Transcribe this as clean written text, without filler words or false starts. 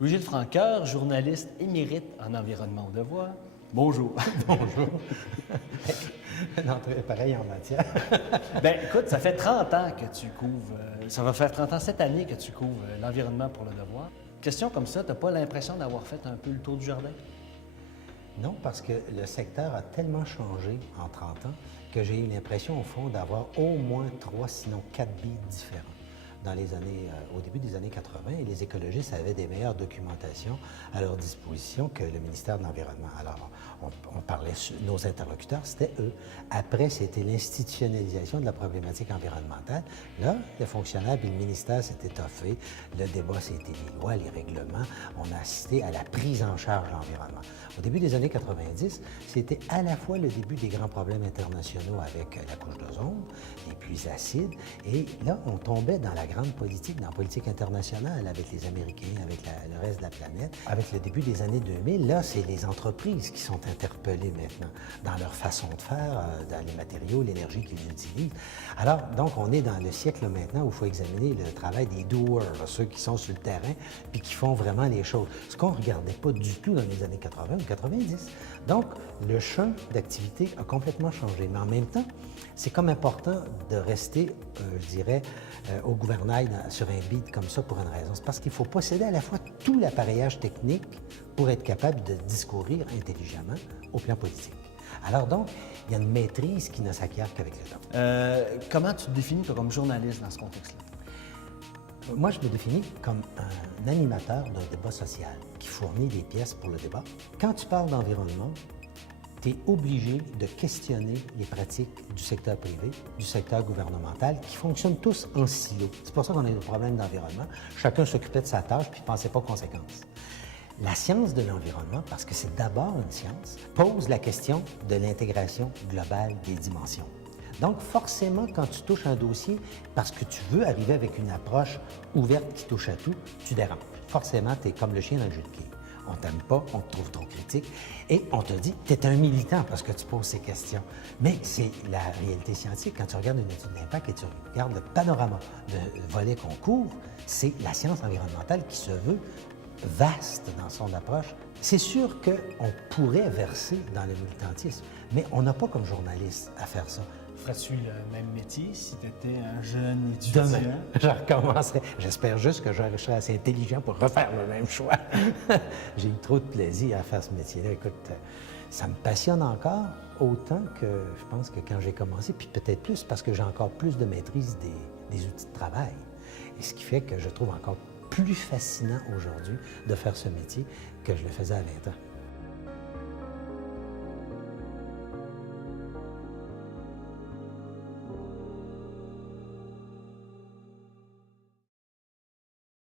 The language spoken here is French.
Louis-Gilles Francoeur, journaliste émérite en environnement au devoir. Bonjour. Bonjour. Une entrée pareille en matière. Bien, écoute, ça fait 30 ans que tu couvres, ça va faire 30 ans cette année que tu couvres l'environnement pour le devoir. Question comme ça, tu n'as pas l'impression d'avoir fait un peu le tour du jardin? Non, parce que le secteur a tellement changé en 30 ans que j'ai eu l'impression, au fond, d'avoir au moins 3, sinon 4 billes différents. Au début des années 80, et les écologistes avaient des meilleures documentations à leur disposition que le ministère de l'Environnement. Alors, on parlait, nos interlocuteurs, c'était eux. Après, c'était l'institutionnalisation de la problématique environnementale. Là, les fonctionnaires et le ministère s'est étoffé, le débat, c'était les lois, les règlements. On a assisté à la prise en charge de l'environnement. Au début des années 90, c'était à la fois le début des grands problèmes internationaux avec la couche d'ozone, les pluies acides, et là, on tombait dans la grande politique, dans la politique internationale, avec les Américains, avec le reste de la planète. Avec le début des années 2000, là, c'est les entreprises qui sont interpellées maintenant dans leur façon de faire, dans les matériaux, l'énergie qu'ils utilisent. Alors, donc, on est dans le siècle maintenant où il faut examiner le travail des doers, là, ceux qui sont sur le terrain puis qui font vraiment les choses. Ce qu'on ne regardait pas du tout dans les années 80 ou 90. Donc, le champ d'activité a complètement changé. Mais en même temps, c'est comme important de rester, je dirais, au gouvernail sur un beat comme ça pour une raison. C'est parce qu'il faut posséder à la fois tout l'appareillage technique pour être capable de discourir intelligemment au plan politique. Alors donc, il y a une maîtrise qui ne s'acquiert qu'avec le temps. Comment tu te définis toi, comme journaliste dans ce contexte-là? Moi, je me définis comme un animateur d'un débat social qui fournit des pièces pour le débat. Quand tu parles d'environnement, tu es obligé de questionner les pratiques du secteur privé, du secteur gouvernemental, qui fonctionnent tous en silo. C'est pour ça qu'on a des problèmes d'environnement. Chacun s'occupait de sa tâche puis ne pensait pas aux conséquences. La science de l'environnement, parce que c'est d'abord une science, pose la question de l'intégration globale des dimensions. Donc, forcément, quand tu touches un dossier, parce que tu veux arriver avec une approche ouverte qui touche à tout, tu déranges. Forcément, tu es comme le chien dans le jeu de pied. On t'aime pas, on te trouve trop critique, et on te dit, tu es un militant parce que tu poses ces questions. Mais c'est la réalité scientifique. Quand tu regardes une étude d'impact et tu regardes le panorama de volets qu'on couvre, c'est la science environnementale qui se veut vaste dans son approche. C'est sûr qu'on pourrait verser dans le militantisme, mais on n'a pas comme journaliste à faire ça. Ferais-tu le même métier si tu étais un jeune étudiant? Demain, je recommencerai. J'espère juste que je serai assez intelligent pour refaire le même choix. J'ai eu trop de plaisir à faire ce métier-là. Écoute, ça me passionne encore autant que je pense que quand j'ai commencé, puis peut-être plus parce que j'ai encore plus de maîtrise des outils de travail. Et ce qui fait que je trouve encore plus fascinant aujourd'hui de faire ce métier que je le faisais à 20 ans.